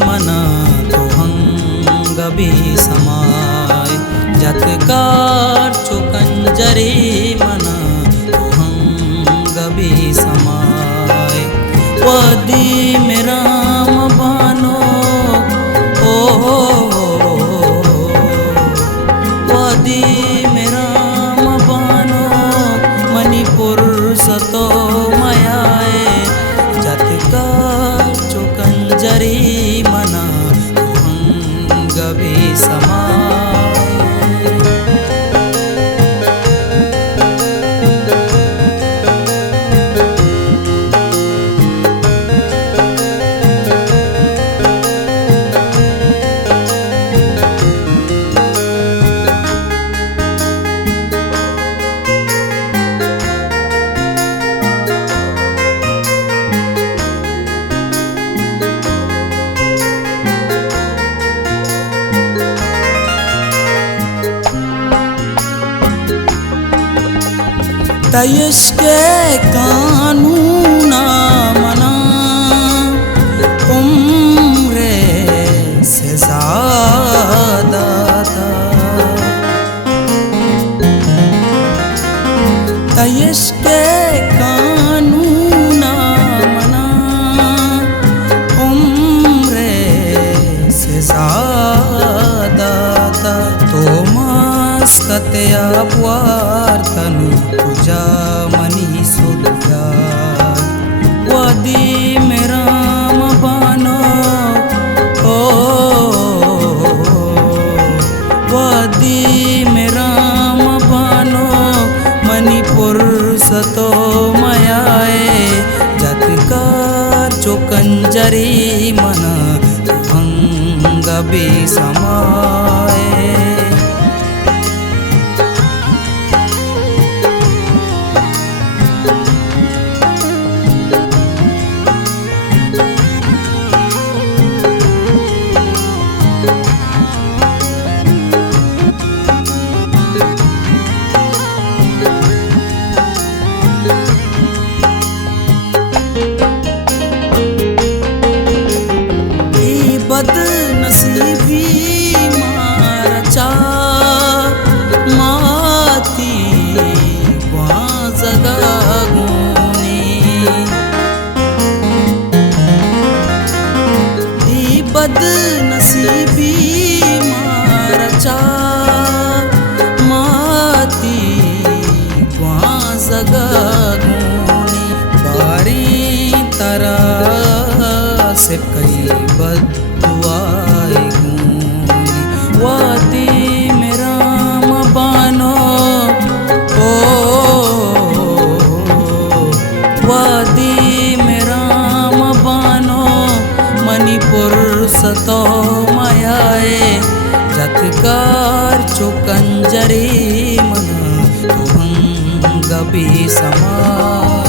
मना तो हंगबी समाय जतकार चुकंजरी मना तो हंगबी समाय वदी मेरा बानो ओ वदी मेरा बानो मणिपुर सतो मयाए जतकार चुकंजरी मना तो हंगबी समाय तयश के कानूना मना उम्र से ज़्यादा था तयश के कानूना मना उम्र से ज़्यादा था तो कत्या पुआर तनु तुझा मनी सुधा वदी मेरा बानो ओ वदी मेरा बानो मणिपुर सतो मयाए जतकार चुकंजरी मना हंगबी समाए बदनसीबी मारचा माती वहाँ जगागुनी बदनसीबी मारचा माती वहाँ जगागुनी बारी तरह से कई बद दुआई गूंगी वदी मेरा बानो ओ वदी मेरा बानो मणिपुर सतो मयाए जतकार चुकंजरी मना तो हंगबी समाय